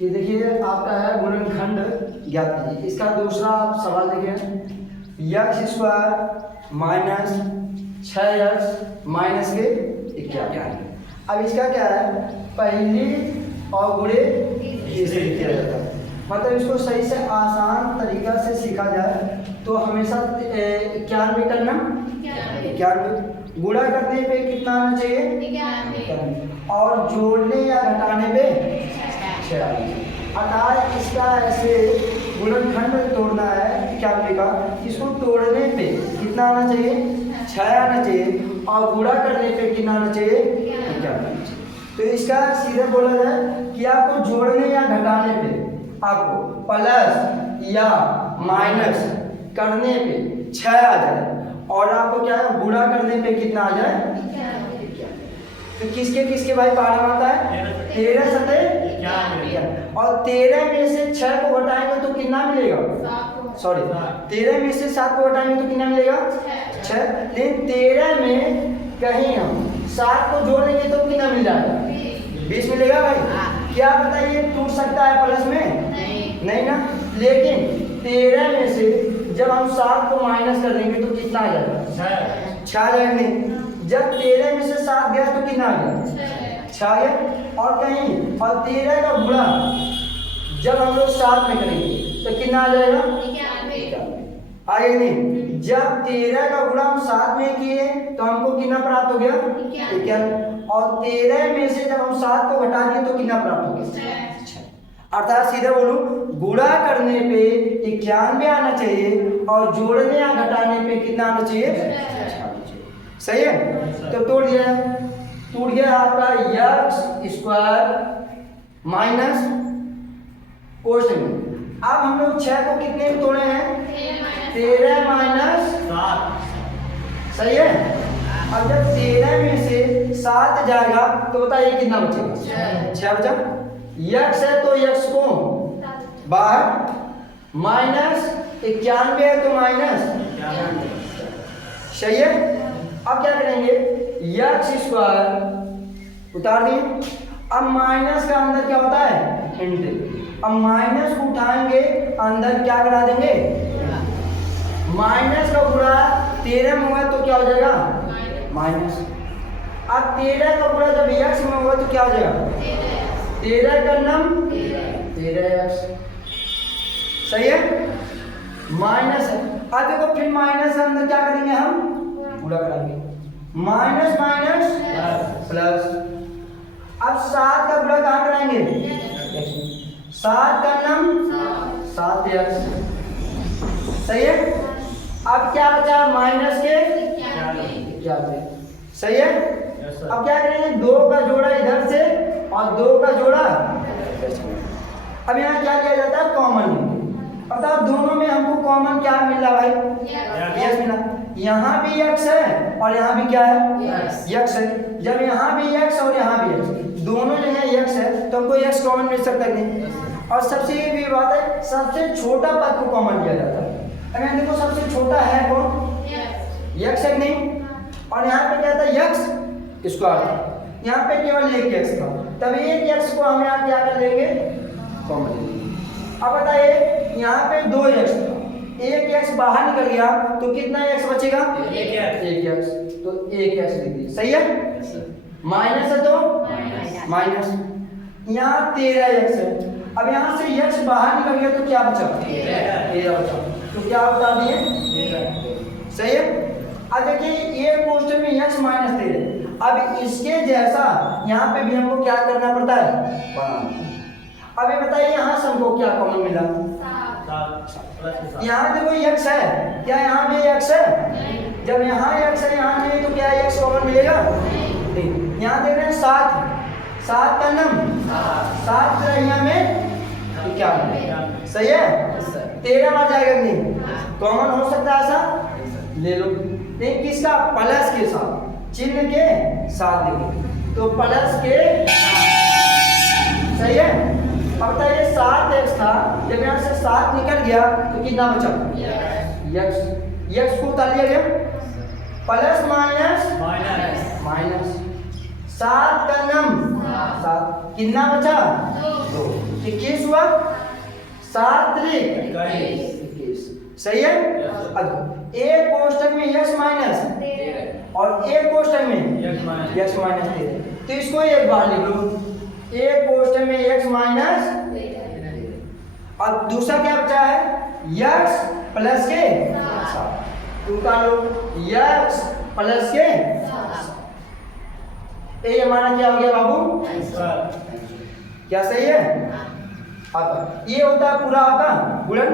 ये देखिए आपका है गुणनखंड ज्ञात कीजिए। इसका दूसरा आप सवाल देखिए, x square minus 6x minus के 51। अब इसका क्या है, पहली और गुणे तीसरी किया जाता है। मतलब इसको सही से आसान तरीका से सीखा जाए तो हमेशा 91 करना, 91 गुणा करने पे कितना आना चाहिए 91, और जोड़ने या घटाने पे 46। अर्थात इसका ऐसे गुणनखंड तोड़ना है 91 का, इसको तोड़ने पे कितना आना चाहिए 6 आना चाहिए, और गुणा करने पे कितना आना चाहिए 91 आना चाहिए। तो इसका सीधे बोला जाए कि आपको जोड़ने या घटाने पे आपको प्लस या माइनस करने पे 6 आ जाए, और आपको क्या है गुणा करने पे कितना आ जाए। तो किसके किसके भाई पारा आता है 13 सतह, और 13 में से 6 को घटाएंगे तो कितना मिलेगा, सॉरी 13 में से 7 को घटाएंगे तो कितना मिलेगा 6। लेकिन 13 में कहीं हम 7 को जोड़ेंगे तो कितना मिल जाएगा 20 मिलेगा भाई। क्या बताइए टूट सकता है प्लस में, नहीं ना। लेकिन 13 में से जब हम 7 को माइनस कर देंगे तो कितना आ जाएगा 6 आ जाएंगे। जब 13 में से 7 गया तो कितना आ गया 6 आ गया। और कहीं और 13 का गुणा जब हम लोग 7 में करेंगे तो कितना आ जाएगा आगे नहीं। जब 13 का गुणा हम 7 में किए तो हमको कितना प्राप्त हो गया 91, और 13 में से जब हम 7 को घटा दिए तो कितना प्राप्त हो गया 6। अर्थात सीधे बोलूं गुणा करने पे 91 आना चाहिए, और जोड़ने या घटाने पे कितना आना चाहिए। सही है, तो तोड़ दिया, टूट गया आपका एक्स स्क्वायर माइनस कोसेक। अब हम लोग 6 को कितने में तोड़े हैं 13 माइनस 7, सही है। अब जब 13 में से 7 जाएगा तो बताइए कितना बचेगा 6 बचा। x है तो x को बाहर, माइनस 91 है तो माइनस, सही है। अब क्या करेंगे एक्स स्क्वायर उतार दिए। अब माइनस का अंदर क्या होता है इंटू, अब माइनस को उठाएंगे अंदर क्या करा देंगे, माइनस का गुणा 13 में हुआ तो क्या हो जाएगा माइनस। अब 13 का गुणा जब एक्स में हुआ तो क्या हो जाएगा 13 का नाम 13x, सही है। माइनस है, अब देखो फिर माइनस के अंदर क्या करेंगे हम गुणा करेंगे, माइनस माइनस प्लस। अब 7 का गुणा कहाँ कराएंगे 7 का नाम 7x, सही है। अब क्या बचा माइनस के 91, सही है। अब क्या करेंगे 2 का जोड़ा इधर से और 2 का जोड़ा। अब यहाँ क्या किया जाता है कॉमन, अर्थात दोनों में हमको कॉमन क्या मिला भाई यस मिला। यहाँ भी x है और यहाँ भी क्या है x है। जब यहाँ भी x और यहाँ भी x, दोनों जगह x है तो हमको x कॉमन मिल सकता है नहीं। और सबसे ये भी बात है सबसे छोटा पद को कॉमन किया जाता है। अगर देखो सबसे छोटा है कौन x है नहीं, और यहाँ पे क्या था x स्क्वायर था, यहाँ पे केवल एक x था, तब एक x को हम यहाँ क्या कर लेंगे कॉमन। अब बताइए यहाँ पे 2x था, एक x बाहर निकल गया तो कितना x बचेगा एक x, तो एक x लिख दिया, सही है। माइनस है तो माइनस, यहाँ 13x है। अब यहाँ से x बाहर निकल गया तो क्या बचा 13 बचा, तो क्या बता दिए, सही है। अब देखिए ये क्वेश्चन में x माइनस 13, अब इसके जैसा यहाँ पे भी हमको क्या करना पड़ता है बनाना। अब ये बताइए यहाँ से हमको क्या कॉमन मिला, यहाँ देखो x है, क्या यहाँ भी x है, जब यहाँ x है यहाँ नहीं तो क्या x कॉमन मिलेगा नहीं। यहाँ देख रहे हैं 7 का नम 7 यहाँ में क्या मिलेगा, सही है। 13 बार जाएगा नहीं, कॉमन हो सकता है ऐसा ले लो, लेकिन किसका प्लस के साथ, चिन्ह के साथ देखो तो प्लस के, सही है। अब बताइए 7x था, जब यहाँ से 7 निकल गया तो कितना बचा x को उतार लिया गया, प्लस माइनस माइनस 7 का नम 7, कितना बचा 2, 21 हुआ, 7 त्रिक 21, सही है। अब एक कोष्टक में x माइनस और एक कोष्टक में x माइनस 13, तो इसको एक बार लिख लो, एक कोष्टक में x माइनस, अब दूसरा क्या बचा है x प्लस के 7, तो उतार लो x प्लस के, ये हमारा क्या हो गया बाबू, क्या सही है। अब ये होता है पूरा आपका गुणन।